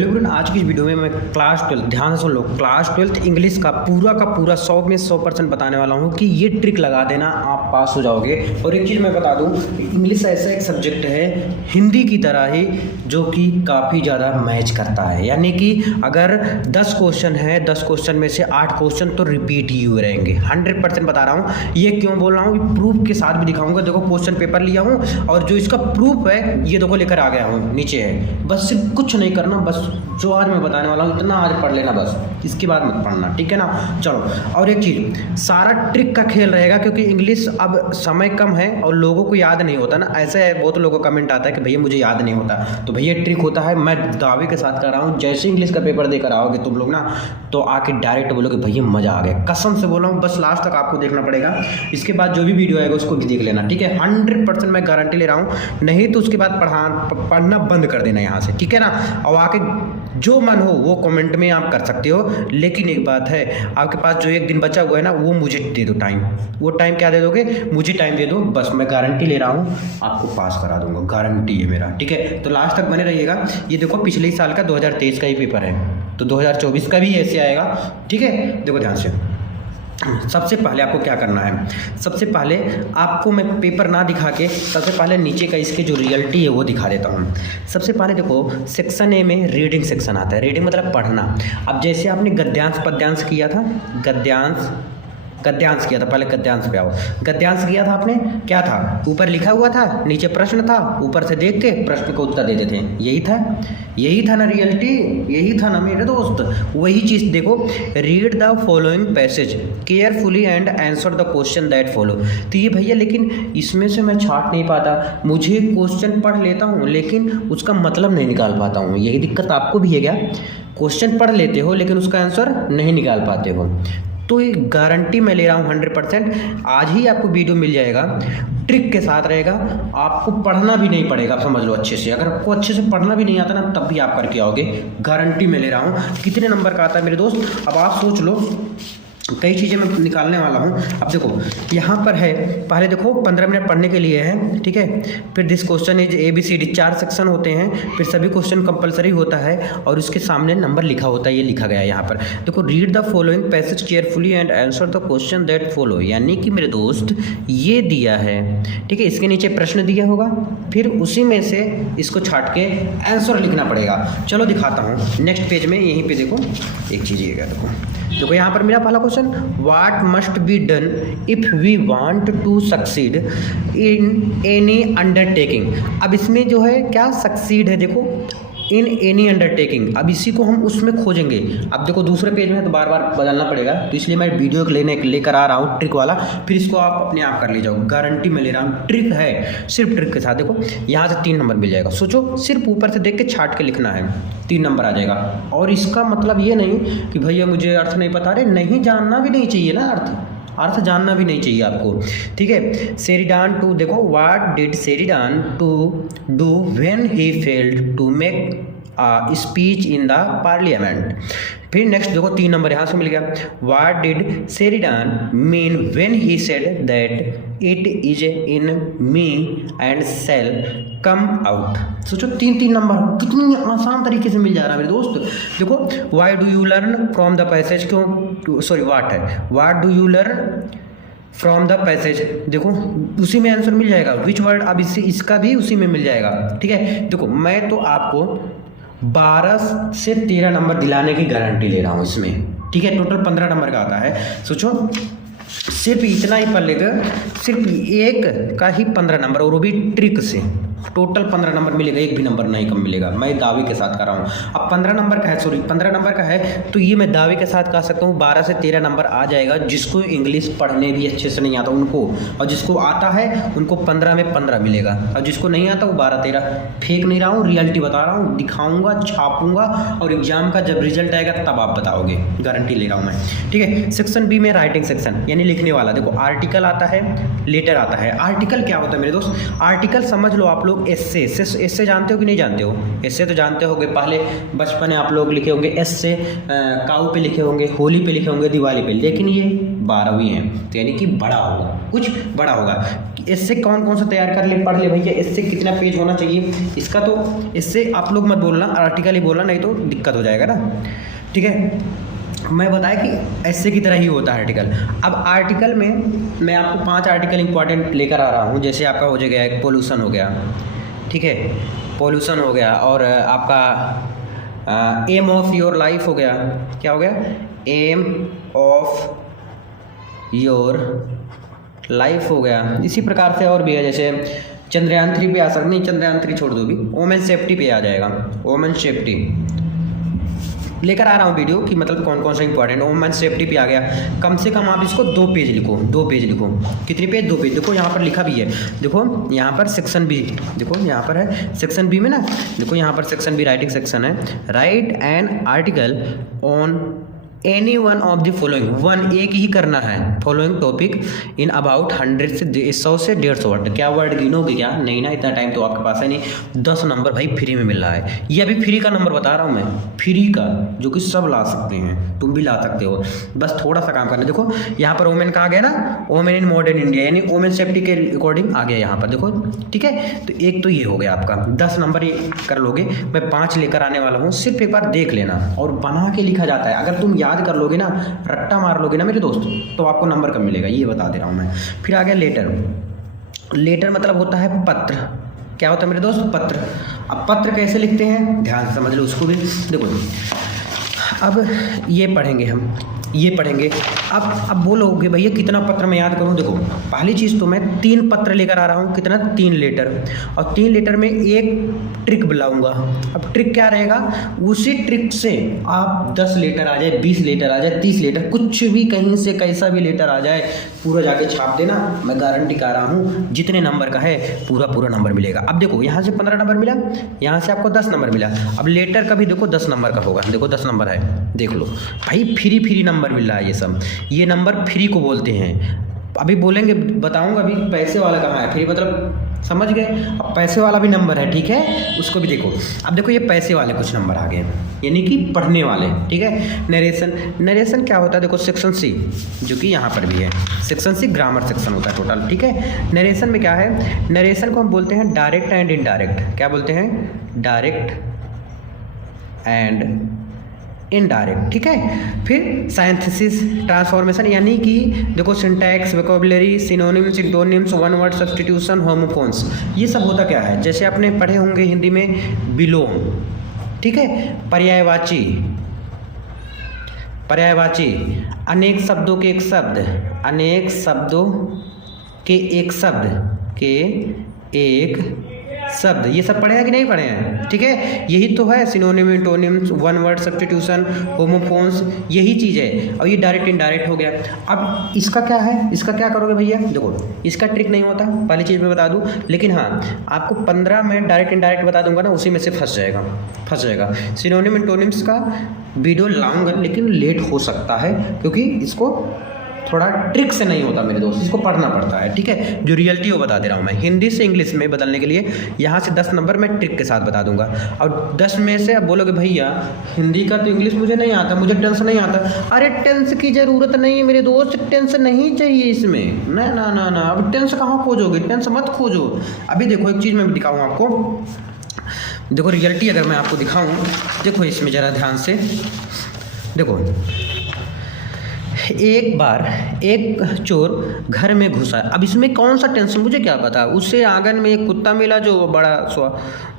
Hello friend, आज की इस वीडियो में मैं क्लास 12 ध्यान से सुन लो। क्लास 12 इंग्लिश का पूरा 100 में 100% बताने वाला हूँ कि ये ट्रिक लगा देना आप पास हो जाओगे। और एक चीज़ मैं बता दूँ, इंग्लिश ऐसा एक सब्जेक्ट है हिंदी की तरह ही जो कि काफ़ी ज़्यादा मैच करता है। यानी कि अगर 10 क्वेश्चन है, 10 क्वेश्चन में से 8 क्वेश्चन तो रिपीट ही हुए रहेंगे। 100% बता रहा हूँ। ये क्यों बोल रहा हूँ, प्रूफ के साथ भी दिखाऊंगा। देखो क्वेश्चन पेपर लिया हूँ और जो इसका प्रूफ है ये देखो लेकर आ गया हूँ, नीचे है। बस सिर्फ कुछ नहीं करना, बस जो आज मैं बताने वाला हूँ इतना आज पढ़ लेना, बस इसके बाद मत पढ़ना, ठीक है ना। चलो, और एक चीज़, सारा ट्रिक का खेल रहेगा क्योंकि इंग्लिश अब समय कम है और लोगों को याद नहीं होता ना। ऐसे है, बहुत लोगों का कमेंट आता है कि भैया मुझे याद नहीं होता, तो भैया ट्रिक होता है। मैं दावे के साथ कर रहा हूँ, जैसे इंग्लिश का पेपर देकर आओगे तुम लोग ना, तो आके डायरेक्ट बोलोगे भैया मज़ा आ गया। कसम से बोल रहा हूँ, बस लास्ट तक आपको देखना पड़ेगा। इसके बाद जो भी वीडियो आएगा उसको भी देख लेना, ठीक है। 100% मैं गारंटी ले रहा हूँ, नहीं तो उसके बाद पढ़ना बंद कर देना यहाँ से, ठीक है ना। और आके जो मन हो वो कमेंट में आप कर सकते हो, लेकिन एक बात है, आपके पास जो एक दिन बचा हुआ है ना, वो मुझे दे दो टाइम। वो टाइम क्या दे दोगे, मुझे टाइम दे दो, बस मैं गारंटी ले रहा हूँ आपको पास करा दूंगा, गारंटी है मेरा, ठीक है। तो लास्ट तक बने रहिएगा। ये देखो पिछले ही साल का 2023 का ही पेपर है, तो 2024 का भी ऐसे आएगा, ठीक है। देखो ध्यान से, सबसे पहले आपको क्या करना है, सबसे पहले आपको मैं पेपर ना दिखा के सबसे पहले नीचे का इसके जो रियलिटी है वो दिखा देता हूँ। सबसे पहले देखो, सेक्शन ए में रीडिंग सेक्शन आता है। रीडिंग मतलब पढ़ना। अब जैसे आपने गद्यांश पद्यांश किया था, गद्यांश किया था, पहले गद्यांश पे आओ। गद्यांश किया था आपने, क्या था, ऊपर लिखा हुआ था, नीचे प्रश्न था, ऊपर से देख के प्रश्न का उत्तर देते थे। यही था ना रियलिटी, यही था ना मेरे दोस्त। वही चीज़ देखो, read the following passage carefully and answer the question that follow. तो ये भैया, लेकिन इसमें से मैं छाट नहीं पाता, मुझे क्वेश्चन पढ़ लेता हूँ लेकिन उसका मतलब नहीं निकाल पाता हूँ। यही दिक्कत आपको भी है क्या, क्वेश्चन पढ़ लेते हो लेकिन उसका आंसर नहीं निकाल पाते हो। तो ये गारंटी मैं ले रहा हूँ 100%। आज ही आपको वीडियो मिल जाएगा, ट्रिक के साथ रहेगा, आपको पढ़ना भी नहीं पड़ेगा, आप समझ लो अच्छे से। अगर आपको अच्छे से पढ़ना भी नहीं आता ना, तब भी आप करके आओगे, गारंटी मैं ले रहा हूँ। कितने नंबर का आता है मेरे दोस्त, अब आप सोच लो। कई चीज़ें मैं निकालने वाला हूँ। अब देखो यहाँ पर है, पहले देखो 15 मिनट पढ़ने के लिए है, ठीक है। फिर this question is ABCD, 4 section होते हैं, फिर सभी क्वेश्चन कंपलसरी होता है और उसके सामने नंबर लिखा होता है, ये लिखा गया है यहाँ पर। देखो, read the following passage carefully and answer the question that follow. यानी कि मेरे दोस्त ये दिया है, ठीक है, इसके नीचे प्रश्न दिया होगा, फिर उसी में से इसको छाट के आंसर लिखना पड़ेगा। चलो दिखाता हूँ नेक्स्ट पेज में। यहीं पर देखो एक चीज़, ये देखो यहाँ पर मेरा पहला question, what must be done if we want to succeed in any undertaking. अब इसमें जो है क्या सक्सीड है, देखो इन एनी अंडरटेकिंग। अब इसी को हम उसमें खोजेंगे। अब देखो दूसरे पेज में तो बार बार बदलना पड़ेगा, तो इसलिए मैं वीडियो लेकर आ रहा हूँ ट्रिक वाला, फिर इसको आप अपने आप कर ले जाओ, गारंटी मैं ले रहा हूँ। ट्रिक है, सिर्फ ट्रिक के साथ। देखो यहाँ से 3 नंबर मिल जाएगा। सोचो, सिर्फ ऊपर से देख के छाट के लिखना है, 3 नंबर आ जाएगा। और इसका मतलब ये नहीं कि भैया मुझे अर्थ नहीं पता, अरे नहीं, जानना भी नहीं चाहिए ना, अर्थ जानना भी नहीं चाहिए आपको, ठीक है। शेरिडान टू, देखो what did Sheridan to do when he failed to make speech in the parliament. फिर नेक्स्ट देखो 3 नंबर यहाँ से मिल गया, what did Sheridan mean when he said that it is in me and shall come out. सोचो 3 number कितनी आसान तरीके से मिल जा रहा है मेरे दोस्त। देखो, why do you learn from the passage, क्यों, सॉरी व्हाट है, what do you learn from the passage. देखो उसी में आंसर मिल जाएगा, विच वर्ड, अब इसका भी उसी में मिल जाएगा, ठीक है। देखो मैं तो आपको 12 से 13 नंबर दिलाने की गारंटी ले रहा हूँ इसमें, ठीक है। टोटल 15 नंबर का आता है। सोचो सिर्फ इतना ही पढ़ लेकर, सिर्फ एक का ही 15 नंबर, और वो भी ट्रिक से टोटल 15 नंबर मिलेगा, एक भी नंबर नहीं कम मिलेगा, मैं दावे के साथ कर रहा हूँ। अब 15 नंबर का है, सॉरी 15 नंबर का है, तो ये मैं दावे के साथ कह सकता हूँ 12 से 13 नंबर आ जाएगा। जिसको इंग्लिश पढ़ने भी अच्छे से नहीं आता उनको, और जिसको आता है उनको 15 में 15 मिलेगा, और जिसको नहीं आता वो 12-13। फेक नहीं रहा हूँ, रियलिटी बता रहा हूँ, दिखाऊंगा, छापूंगा, और एग्जाम का जब रिजल्ट आएगा तब आप बताओगे, गारंटी ले रहा हूँ मैं, ठीक है। सेक्शन बी में राइटिंग सेक्शन, यानी लिखने वाला। देखो आर्टिकल आता है, लेटर आता है। आर्टिकल क्या होता है मेरे दोस्त, आर्टिकल समझ लो आप लोग एस्से जानते हो कि नहीं जानते हो? एस्से तो जानते होगे, पहले बचपन में आप लोग लिखे होंगे एस्से, काऊ पे लिखे होंगे, होली पे लिखे होंगे, दिवाली पे, लेकिन ये 12वीं है, तो यानी कि बड़ा होगा, कुछ बड़ा होगा। इससे कौन कौन सा तैयार कर ले, पढ़ ले भैया, इससे कितना पेज होना चाहिए इसका, तो इससे आप लोग मत बोलना, आर्टिकल ही बोलना, नहीं तो दिक्कत हो जाएगा ना, ठीक है। मैं बताया कि ऐसे की तरह ही होता है आर्टिकल। अब आर्टिकल में मैं आपको 5 आर्टिकल इंपॉर्टेंट लेकर आ रहा हूँ। जैसे आपका हो जाएगा एक पोल्यूशन हो गया, ठीक है, पोल्यूशन हो गया, और आपका एम ऑफ योर लाइफ हो गया, क्या हो गया, एम ऑफ योर लाइफ हो गया। इसी प्रकार से और भी है, जैसे चंद्रयान 3 पे आ सकता, नहीं चंद्रयान 3 छोड़ दो भी, वोमेन सेफ्टी पे आ जाएगा, वोमेन सेफ्टी लेकर आ रहा हूँ वीडियो कि मतलब कौन कौन सा इंपॉर्टेंट। वोमेन सेफ्टी पे आ गया, कम से कम आप इसको 2 पेज लिखो, 2 पेज लिखो। कितने पेज? 2 पेज। देखो यहाँ पर लिखा भी है, देखो यहाँ पर सेक्शन बी, देखो यहाँ पर है सेक्शन बी में ना, देखो यहाँ पर सेक्शन बी राइटिंग सेक्शन है, right an article on any one of the following, one एक ही करना है, फॉलोइंग टॉपिक इन अबाउट 100 से 150 वर्ड। क्या वर्ड गिनोगे क्या? नहीं ना, इतना टाइम तो आपके पास है नहीं। 10 नंबर भाई फ्री में मिल रहा है, ये अभी फ्री का नंबर बता रहा हूँ मैं, फ्री का, जो कि सब ला सकते हैं, तुम भी ला सकते हो, बस थोड़ा सा काम करना। देखो यहाँ पर वोमेन का आ गया ना, वोमेन इन मॉडर्न इंडिया, यानी वोमेन सेफ्टी के अकॉर्डिंग आ गया यहाँ पर, देखो, ठीक है। तो एक तो ये हो गया आपका, 10 नंबर ये कर लोगे। मैं 5 लेकर आने वाला हूँ, सिर्फ एक बार देख लेना, और बना के लिखा जाता है। अगर तुम याद कर लोगे ना, रट्टा मार लोगे ना मेरे दोस्त, तो आपको नंबर कम मिलेगा, ये बता दे रहा हूँ मैं। फिर आ गया लेटर। लेटर मतलब होता है पत्र। क्या होता है मेरे दोस्त? पत्र। अब पत्र कैसे लिखते हैं, ध्यान से समझ लो उसको भी। देखो अब ये पढ़ेंगे हम, ये पढ़ेंगे। अब बोलोगे भैया कितना पत्र मैं याद करूँ? देखो पहली चीज़ तो मैं 3 पत्र लेकर आ रहा हूँ, कितना? 3 लेटर, और 3 लेटर में एक ट्रिक बुलाऊंगा। अब ट्रिक क्या रहेगा? उसी ट्रिक से आप 10 लेटर आ जाए, 20 लेटर आ जाए, 30 लेटर, कुछ भी कहीं से कैसा भी लेटर आ जाए, पूरा जाके छाप देना। मैं गारंटी कर रहा हूँ जितने नंबर का है पूरा नंबर मिलेगा। अब देखो यहाँ से 15 नंबर मिला, यहाँ से आपको 10 नंबर मिला। अब लेटर का भी देखो 10 नंबर का होगा, देखो 10 नंबर है, देख लो भाई, फ्री नंबर मिल रहा है। ये सब ये नंबर फ्री को बोलते हैं। अभी बोलेंगे, बताऊंगा अभी पैसे वाला कहाँ है, फ्री मतलब समझ गए। अब पैसे वाला भी नंबर है, ठीक है, उसको भी देखो। अब देखो ये पैसे वाले कुछ नंबर आ गए, यानी कि पढ़ने वाले, ठीक है। नरेशन, नरेशन क्या होता है? देखो सेक्शन सी, जो कि यहाँ पर भी है, सेक्शन सी ग्रामर सेक्शन होता है टोटल, ठीक है। नरेशन में क्या है? नरेशन को हम बोलते हैं डायरेक्ट एंड इनडायरेक्ट। क्या बोलते हैं? डायरेक्ट एंड इनडायरेक्ट, ठीक है। फिर साइंथेसिस, ट्रांसफॉर्मेशन, यानी कि देखो syntax, vocabulary, synonyms, syntonyms, one word substitution, homophones, ये सब होता क्या है? जैसे आपने पढ़े होंगे हिंदी में विलोम, ठीक है, पर्यायवाची, पर्यायवाची, अनेक शब्दों के एक शब्द, अनेक शब्दों के एक शब्द के एक शब्द, ये सब पढ़े हैं कि नहीं पढ़े हैं? ठीक है, यही तो है synonym, antonyms, one word substitution, homophones, यही चीज़ है। और ये डायरेक्ट इनडायरेक्ट हो गया। अब इसका क्या है? इसका क्या करोगे भैया? देखो इसका ट्रिक नहीं होता, पहली चीज़ मैं बता दूं, लेकिन हाँ आपको 15 में डायरेक्ट इनडायरेक्ट बता दूंगा ना, उसी में से फंस जाएगा। सिनोनिम एंटोनिम्स का वीडियो लाऊंगा, लेकिन लेट हो सकता है, क्योंकि इसको थोड़ा ट्रिक से नहीं होता मेरे दोस्त, इसको पढ़ना पड़ता है, ठीक है। जो रियलिटी वो बता दे रहा हूँ मैं। हिंदी से इंग्लिश में बदलने के लिए यहाँ से 10 नंबर मैं ट्रिक के साथ बता दूंगा। और 10 में से अब बोलोगे भैया हिंदी का तो इंग्लिश मुझे नहीं आता, मुझे टेंस नहीं आता। अरे टेंस की ज़रूरत नहीं है मेरे दोस्त, टेंस नहीं चाहिए इसमें, ना। अब टेंस कहाँ खोजोगे? टेंस मत खोजो। अभी देखो एक चीज़ मैं दिखाऊँ आपको, देखो रियलिटी अगर मैं आपको दिखाऊँ, देखो इसमें ज़रा ध्यान से देखो। एक बार एक चोर घर में घुसा। अब इसमें कौन सा टेंशन, मुझे क्या पता। उससे आंगन में एक कुत्ता मिला जो बड़ा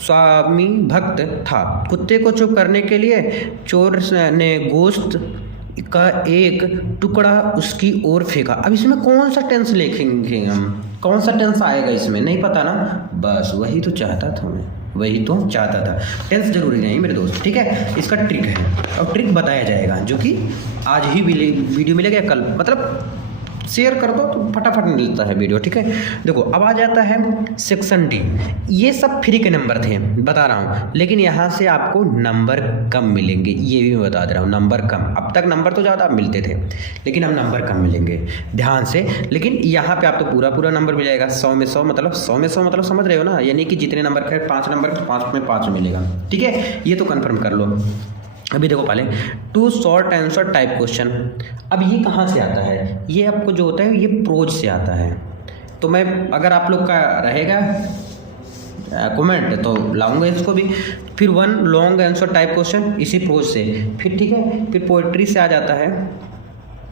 स्वामी भक्त था। कुत्ते को चुप करने के लिए चोर ने गोश्त का एक टुकड़ा उसकी ओर फेंका। अब इसमें कौन सा टेंस लिखेंगे हम? कौन सा टेंस आएगा इसमें? नहीं पता ना, बस वही तो चाहता था मैं, वही तो चाहता था। टेंस जरूरी नहीं मेरे दोस्त, ठीक है। इसका ट्रिक है और ट्रिक बताया जाएगा, जो कि आज ही वीडियो मिलेगा, कल मतलब शेयर कर दो तो फटाफट मिलता है वीडियो, ठीक है। देखो अब आ जाता है सेक्शन डी। ये सब फ्री के नंबर थे, बता रहा हूँ, लेकिन यहाँ से आपको नंबर कम मिलेंगे, ये भी मैं बता दे रहा हूँ, नंबर कम। अब तक नंबर तो ज़्यादा मिलते थे, लेकिन अब नंबर कम मिलेंगे, ध्यान से। लेकिन यहाँ पे आपको पूरा नंबर मिल जाएगा। 100 में 100 मतलब 100 में 100 मतलब समझ रहे हो ना, यानी कि जितने नंबर का 5 नंबर तो 5 में 5 मिलेगा, ठीक है। ये तो कन्फर्म कर लो। अभी देखो पहले 2 शॉर्ट आंसर टाइप क्वेश्चन। अब ये कहाँ से आता है? ये आपको जो होता है ये प्रोज से आता है। तो मैं अगर आप लोग का रहेगा कमेंट तो लाऊंगा इसको भी। फिर 1 लॉन्ग आंसर टाइप क्वेश्चन इसी प्रोज से, फिर ठीक है। फिर पोइट्री से आ जाता है,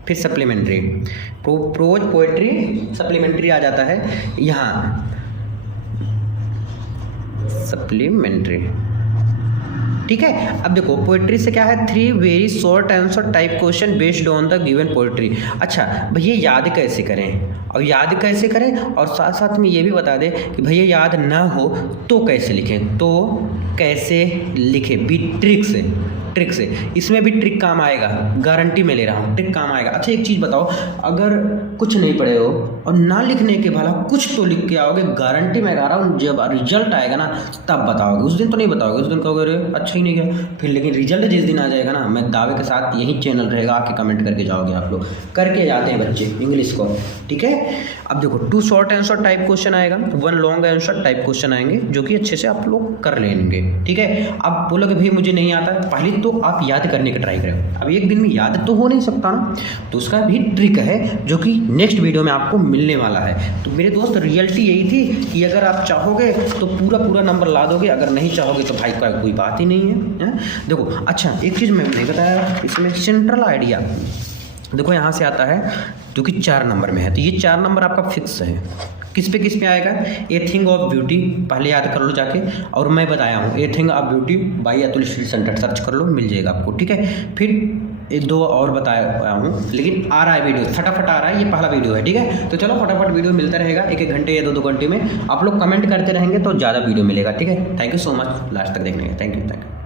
फिर सप्लीमेंट्री, प्रोज पोइट्री सप्लीमेंट्री आ जाता है यहाँ सप्लीमेंट्री, ठीक है। अब देखो पोइट्री से क्या है, 3 very short answer type question based on the given poetry. अच्छा भैया याद कैसे करें, और याद कैसे करें, और साथ साथ में ये भी बता दें कि भैया याद ना हो तो कैसे लिखें, तो कैसे लिखें भी ट्रिक से। इसमें भी ट्रिक काम आएगा, गारंटी मैं ले रहा हूँ, ट्रिक काम आएगा। अच्छा एक चीज़ बताओ, अगर कुछ नहीं पढ़े हो और ना लिखने के भला कुछ तो लिख के आओगे, गारंटी मैं कह रहा हूँ जब रिजल्ट आएगा ना तब बताओगे। उस दिन तो नहीं बताओगे, उस दिन कहोगे अरे अच्छा ही नहीं गया फिर। लेकिन रिजल्ट जिस दिन आ जाएगा ना, मैं दावे के साथ यही चैनल रहेगा, आके कमेंट करके जाओगे आप लोग। करके जाते हैं बच्चे इंग्लिश को, ठीक है। अब देखो 2 शॉर्ट आंसर टाइप क्वेश्चन आएगा, 1 लॉन्ग आंसर टाइप क्वेश्चन आएंगे, जो कि अच्छे से आप लोग कर लेंगे, ठीक है। अब बोलोगे भाई मुझे नहीं आता है, पहले तो आप याद करने का ट्राई करें। अब एक दिन में याद तो हो नहीं सकता ना, तो उसका भी ट्रिक है जो कि नेक्स्ट वीडियो में आपको मिलने वाला है। तो मेरे दोस्त रियलिटी यही थी कि अगर आप चाहोगे तो पूरा नंबर ला दोगे, अगर नहीं चाहोगे तो भाई का कोई बात ही नहीं है। देखो अच्छा एक चीज़ मैं नहीं बताया, इसमें सेंट्रल आइडिया देखो यहाँ से आता है जो कि 4 नंबर में है। तो ये 4 नंबर आपका फिक्स है। किस पे आएगा? ए थिंग ऑफ ब्यूटी, पहले याद कर लो जाके, और मैं बताया हूँ a thing of beauty by Atul steel centre, search कर लो मिल जाएगा आपको, ठीक है। फिर 2 और बताया हूँ, लेकिन आ रहा है वीडियो, फटाफट आ रहा है, ये पहला वीडियो है, ठीक है। तो चलो फटाफट वीडियो मिलता रहेगा, 1-1 घंटे या 2-2 घंटे में। आप लोग कमेंट करते रहेंगे तो ज़्यादा वीडियो मिलेगा, ठीक है। Thank you so much last तक देखने का, थैंक यू।